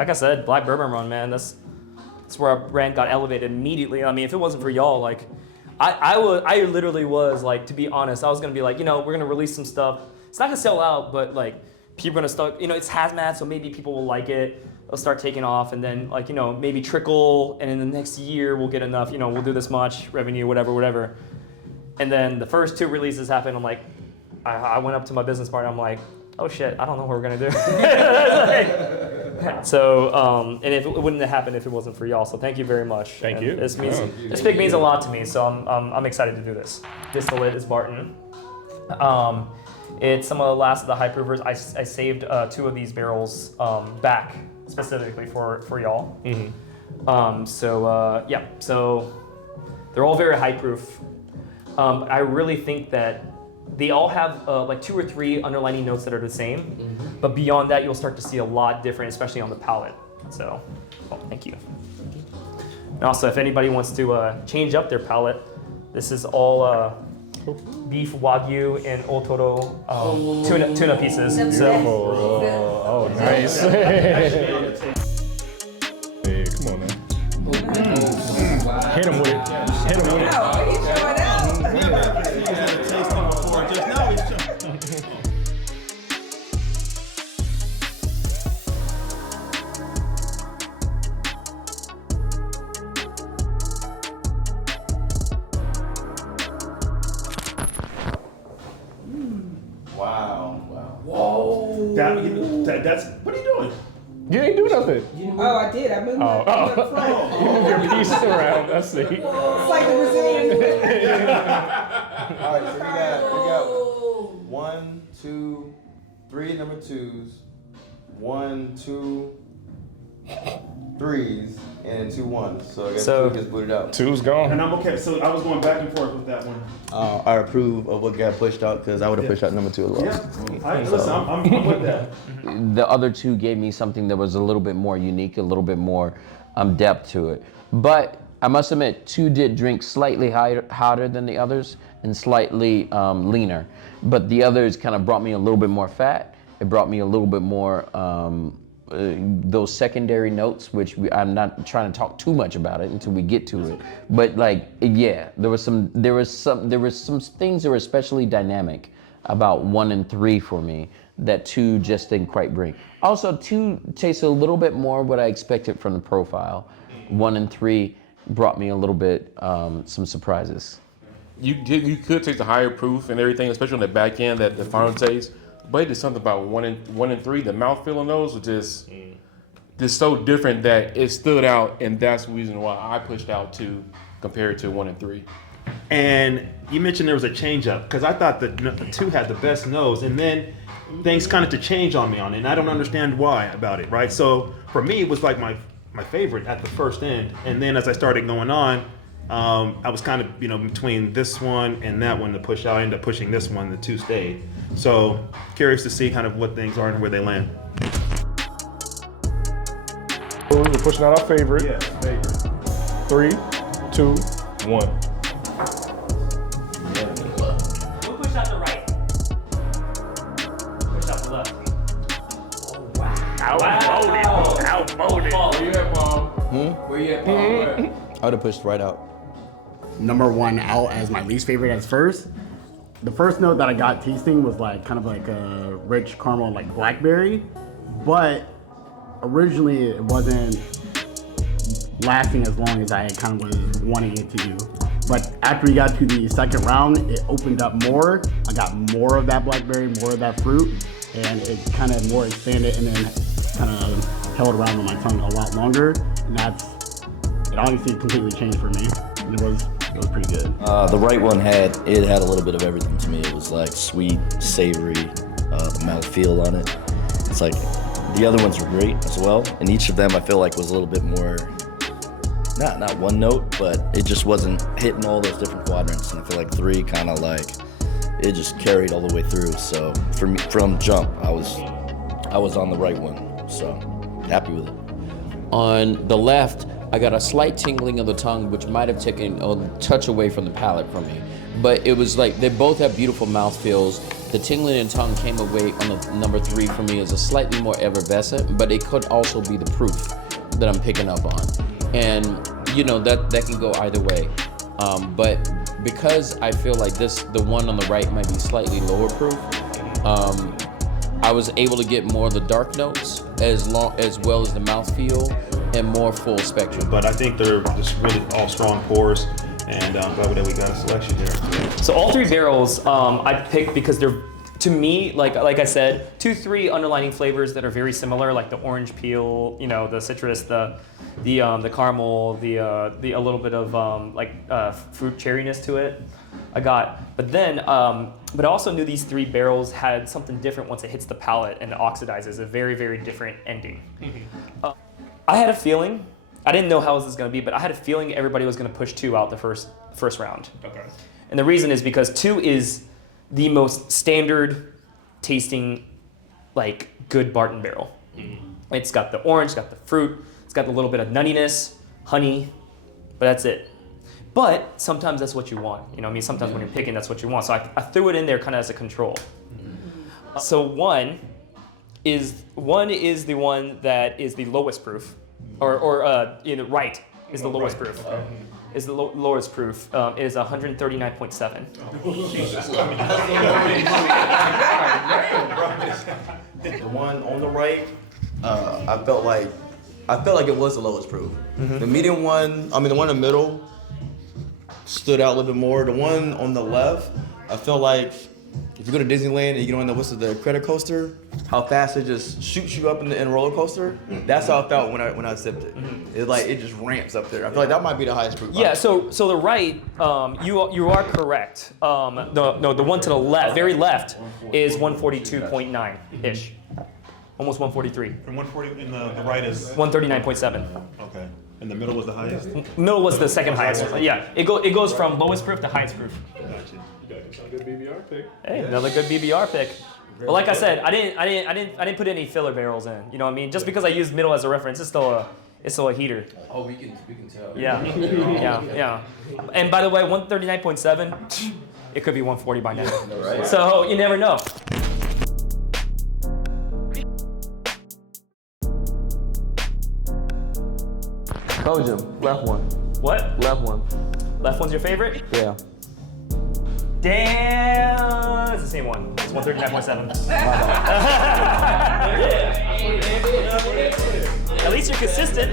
like I said, Black Bourbon Run, man. That's where our brand got elevated immediately. I mean, if it wasn't for y'all, like, I literally was like, to be honest, I was gonna be like, we're gonna release some stuff. It's not gonna sell out, but like, people are gonna start, it's hazmat, so maybe people will like it. It'll start taking off, and then like, maybe trickle, and in the next year we'll get enough, we'll do this much revenue, whatever. And then the first 2 releases happened. I'm like, I went up to my business partner. I'm like, oh shit, I don't know what we're gonna do. So, and it wouldn't have happened if it wasn't for y'all. So thank you very much. Thank you. This pick means a lot to me. So I'm excited to do this. Distillate is Barton. It's some of the last of the high proofers. I saved 2 of these barrels back specifically for y'all. Mm-hmm. So they're all very high proof. I really think that they all have like 2 or 3 underlining notes that are the same, but beyond that, you'll start to see a lot different, especially on the palate. So, thank you. And also, if anybody wants to change up their palate, this is all beef Wagyu and Otoro tuna pieces. So, nice. Hey, come on now. Hit him with it. Hit him with it. That's what are you doing? You ain't do nothing. Oh, I did. I moved my You moved your piece around. I see. It's like the Brazilian. All right, so we got 1, 2, 3 number 2s, 1, 2, 3s, and 2 1s. So I guess 2 gets booted out. 2's gone. And I'm okay. So I was going back and forth with that one. I approve of what got pushed out because I would have pushed out number 2 as well. Yeah. Listen, I'm with that. The other 2 gave me something that was a little bit more unique, a little bit more depth to it. But I must admit, 2 did drink slightly hotter than the others and slightly leaner. But the others kind of brought me a little bit more fat. It brought me a little bit more those secondary notes, which I'm not trying to talk too much about it until we get to it. But like, yeah, there was some things that were especially dynamic about 1 and 3 for me that 2 just didn't quite bring. Also, 2 tasted a little bit more what I expected from the profile. 1 and 3 brought me a little bit some surprises. You could taste the higher proof and everything, especially on the back end, that the final taste. But it's something about 1 and 3, the mouthfeel on those was just so different that it stood out, and that's the reason why I pushed out 2 compared to 1 and 3. And you mentioned there was a change up because I thought that 2 had the best nose, and then things kind of to change on me on it, and I don't understand why about it, right? So for me, it was like my favorite at the first end, and then as I started going on, I was kind of between this one and that one to push out. I ended up pushing this one. The 2 stayed. So curious to see kind of what things are and where they land. We're pushing out our favorite. Yeah, favorite. 3, 2, 1. We'll push out the right. Push out the left. Oh, wow. Outvoted. Where you at, Paul? Where you at, Paul? I would have pushed right out. Number 1 out as my least favorite as first. The first note that I got tasting was like kind of like a rich caramel, like blackberry, but originally it wasn't lasting as long as I kind of was wanting it to do. But after we got to the second round, it opened up more. I got more of that blackberry, more of that fruit, and it kind of more expanded and then kind of held around on my tongue a lot longer. And it honestly completely changed for me. And it was pretty good. The right one had a little bit of everything to me. It was like sweet, savory, the mouthfeel on it. It's like the other ones were great as well, and each of them I feel like was a little bit more, not one note, but it just wasn't hitting all those different quadrants. And I feel like 3 kind of like it just carried all the way through. So for me, from jump, I was on the right one. So happy with it. On the left, I got a slight tingling of the tongue, which might have taken a touch away from the palate from me. But it was like, they both have beautiful mouthfeels. The tingling in tongue came away on the number 3 for me as a slightly more effervescent, but it could also be the proof that I'm picking up on. And you know, that can go either way. But because I feel like the one on the right might be slightly lower proof, I was able to get more of the dark notes as well as the mouthfeel and more full spectrum. But I think they're just really all strong pours, and I'm glad that we got a selection here. So all 3 barrels I picked because they're, to me, like I said, 2-3 underlining flavors that are very similar, like the orange peel, you know, the citrus, the caramel, a little bit of fruit cherryness to it. But I also knew these 3 barrels had something different once it hits the palate and it oxidizes, a very, very different ending. I had a feeling, I didn't know how this was going to be, but I had a feeling everybody was going to push 2 out the first round. Okay. And the reason is because 2 is the most standard tasting, like, good Barton barrel. It's got the orange, it's got the fruit, it's got a little bit of nuttiness, honey, but that's it. But sometimes that's what you want. You know what I mean? Sometimes when you're picking, that's what you want. So I threw it in there kind of as a control. So one is the one that is the lowest proof, or right is the lowest proof. Is the lowest proof. It is 139.7. The one on the right, I felt like it was the lowest proof. The medium one, the one in the middle, stood out a little bit more. The one on the left, I felt like if you go to Disneyland and you get on the credit coaster, how fast it just shoots you up in the roller coaster. That's how I felt when I sipped it. It's like it just ramps up there. I feel like that might be the highest proof. Yeah. So the right, you are correct. The one to the left, very left, is 142.9 ish, almost 143. And 140 in the right is 139.7. okay. And the middle was the highest. Middle was the second highest. Yeah. It goes from lowest proof to highest proof. Gotcha. Another good BBR pick. Hey, another good BBR pick. But like I said, I didn't put any filler barrels in. You know what I mean? Just because I used middle as a reference, it's still a heater. Oh, we can tell. Yeah. And by the way, 139.7, it could be 140 by now. Right. So you never know. Kojim, left one. What? Left one. Left one's your favorite? Yeah. Damn, it's the same one. It's 139.7. At least you're consistent.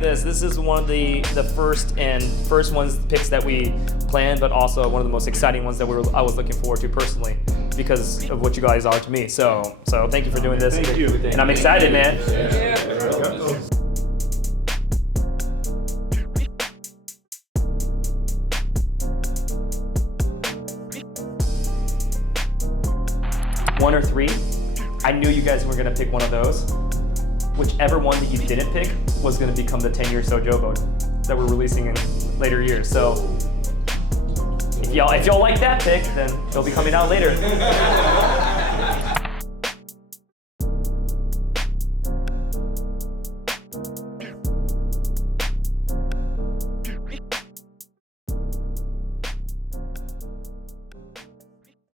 This is one of the first ones picks that we planned, but also one of the most exciting ones that I was looking forward to personally because of what you guys are to me. So thank you for doing this. Thank you. And I'm excited, man. One or 3, I knew you guys were gonna pick one of those. Whichever one that you didn't pick was gonna become the 10-year Sojobo that we're releasing in later years. So if y'all like that pick, then they'll be coming out later.